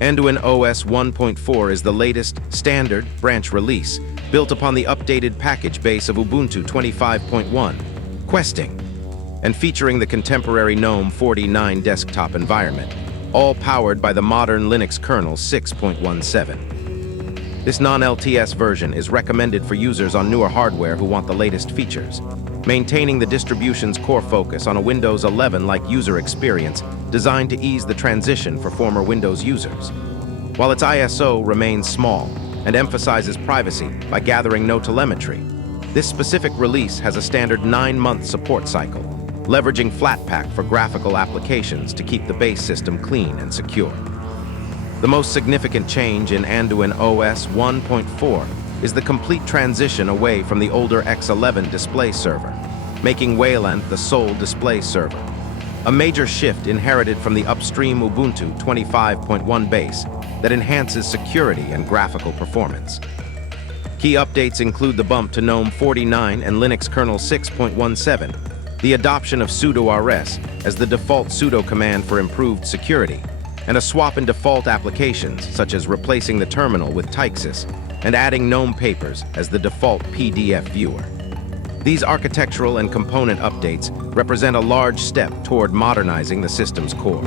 AnduinOS 1.4 is the latest standard branch release, built upon the updated package base of Ubuntu 25.1, questing, and featuring the contemporary GNOME 49 desktop environment, all powered by the modern Linux kernel 6.17. This non-LTS version is recommended for users on newer hardware who want the latest features, maintaining the distribution's core focus on a Windows 11-like user experience designed to ease the transition for former Windows users. While its ISO remains small and emphasizes privacy by gathering no telemetry, this specific release has a standard 9-month support cycle, leveraging Flatpak for graphical applications to keep the base system clean and secure. The most significant change in AnduinOS 1.4 is the complete transition away from the older X11 display server, making Wayland the sole display server. A major shift inherited from the upstream Ubuntu 25.1 base that enhances security and graphical performance. Key updates include the bump to GNOME 49 and Linux kernel 6.17, the adoption of sudo rs as the default sudo command for improved security, and a swap in default applications such as replacing the terminal with Tyxus and adding GNOME Papers as the default PDF viewer. These architectural and component updates represent a large step toward modernizing the system's core.